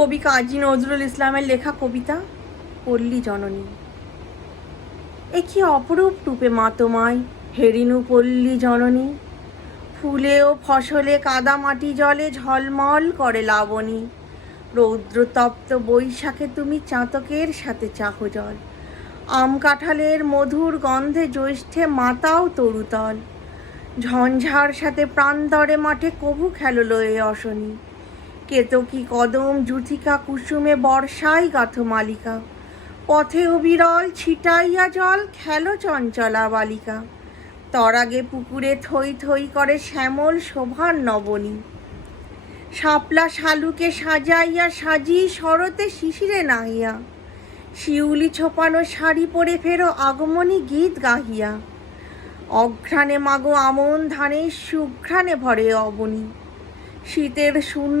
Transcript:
কবি কাজী নজরুল ইসলামের লেখা কবিতা পল্লী জননী। এ কি অপরূপ রূপে মা তোমায় হেরিনু পল্লী জননী। ফুলে ও ফসলে কাদা মাটি জলে ঝলমল করে লাবণী। রৌদ্রতপ্ত বৈশাখে তুমি চাতকের সাথে চাহ জল। আম কাঁঠালের মধুর গন্ধে জ্যৈষ্ঠে মাতাও তরুতল। ঝঞ্ঝার সাথে প্রান্তরে মাঠে কভু খেলো লয়ে অশনি। কেতকী কদম জুথিকা কুসুমে বর্ষায় গাথ মালিকা। পথে অবিরল ছিটাইয়া জল খেলো চঞ্চলা বালিকা। তরাগে পুকুরে থই থই করে শ্যামল শোভার নবনী। শাপলা শালুকে সাজাইয়া সাজি শরতে শিশিরে নাহিয়া। শিউলি ছোপানো শাড়ি পরে ফেরো আগমনী গীত গাহিয়া। অঘ্রাণে মাগো আমন ধানে সুঘ্রাণে ভরে অবনী। শীতের শূন্য